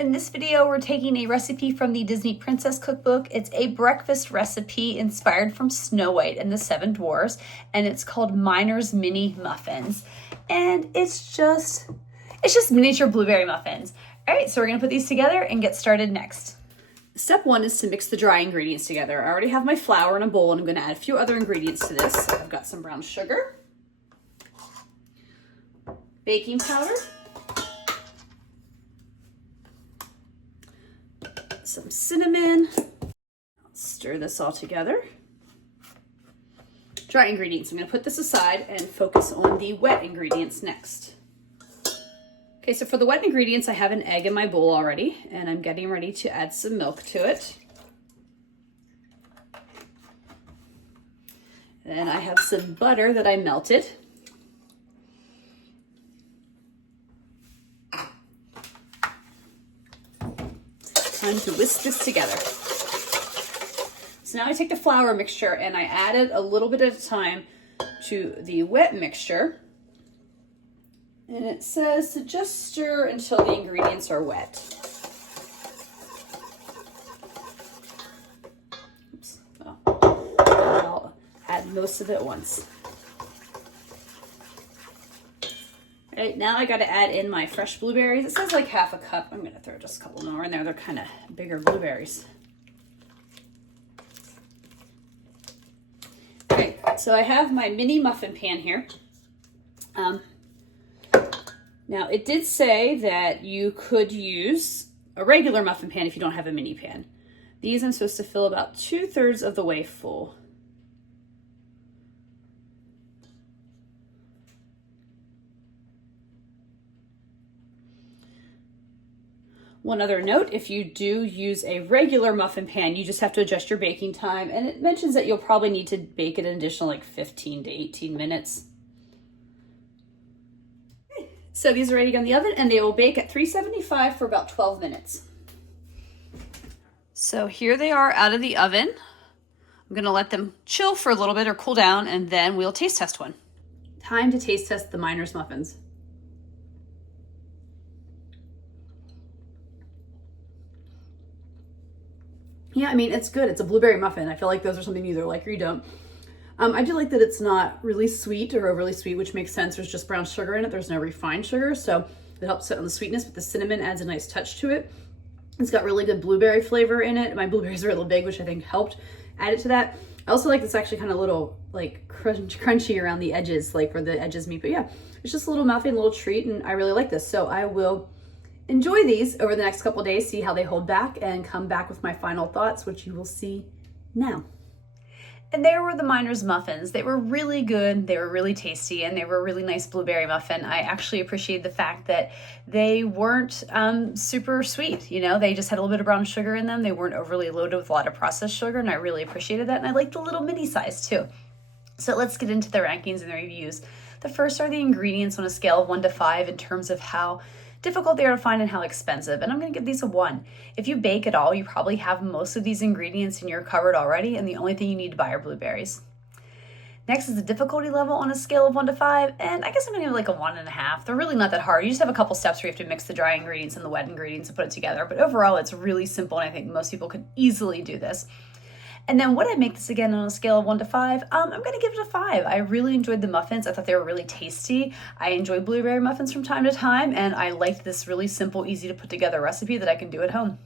In this video, we're taking a recipe from the Disney Princess Cookbook. It's a breakfast recipe inspired from Snow White and the Seven Dwarfs, and it's called Miner's Mini Muffins. And it's just miniature blueberry muffins. All right, so we're gonna put these together and get started next. Step one is to mix the dry ingredients together. I already have my flour in a bowl, and I'm gonna add a few other ingredients to this. So I've got some brown sugar, baking powder, some cinnamon. Stir this all together. Dry ingredients. I'm going to put this aside and focus on the wet ingredients next. Okay, so for the wet ingredients, I have an egg in my bowl already, and I'm getting ready to add some milk to it. Then I have some butter that I melted. Time to whisk this together. So now I take the flour mixture and I add it a little bit at a time to the wet mixture. And it says to just stir until the ingredients are wet. Oops. Oh. I'll add most of it at once. All right, now I got to add in my fresh blueberries. It says like half a cup. I'm going to throw just a couple more in there. They're kind of bigger blueberries. Okay, so I have my mini muffin pan here. Now it did say that you could use a regular muffin pan if you don't have a mini pan. These I'm supposed to fill about 2/3 of the way full. One other note, if you do use a regular muffin pan, you just have to adjust your baking time, and it mentions that you'll probably need to bake it an additional like 15 to 18 minutes. So these are ready to go in the oven, and they will bake at 375 for about 12 minutes. So here they are out of the oven. I'm gonna let them chill for a little bit or cool down, and then we'll taste test one. Time to taste test the Miner's muffins. Yeah, I mean, it's good. It's a blueberry muffin. I feel like those are something you either like or you don't. I do like that it's not really sweet or overly sweet, which makes sense. There's just brown sugar in it. There's no refined sugar, so it helps it on the sweetness, but the cinnamon adds a nice touch to it. It's got really good blueberry flavor in it. My blueberries are a little big, which I think helped add it to that. I also like it's actually kind of a little like crunchy around the edges, like where the edges meet. But yeah, it's just a little muffin, a little treat, and I really like this. So I will enjoy these over the next couple days, see how they hold back, and come back with my final thoughts, which you will see now. And there were the Miner's muffins. They were really good, they were really tasty, and they were a really nice blueberry muffin. I actually appreciated the fact that they weren't super sweet. You know, they just had a little bit of brown sugar in them. They weren't overly loaded with a lot of processed sugar, and I really appreciated that. And I liked the little mini size too. So let's get into the rankings and the reviews. The first are the ingredients on a scale of 1 to 5 in terms of how difficult they are to find and how expensive, and I'm going to give these a 1. If you bake at all, you probably have most of these ingredients in your cupboard already, and the only thing you need to buy are blueberries. Next is the difficulty level on a scale of 1 to 5, and I guess I'm going to give it like a 1.5. They're really not that hard. You just have a couple steps where you have to mix the dry ingredients and the wet ingredients and put it together, but overall it's really simple, and I think most people could easily do this. And then would I make this again on a scale of 1 to 5? I'm going to give it a 5. I really enjoyed the muffins. I thought they were really tasty. I enjoy blueberry muffins from time to time, and I liked this really simple, easy to put together recipe that I can do at home.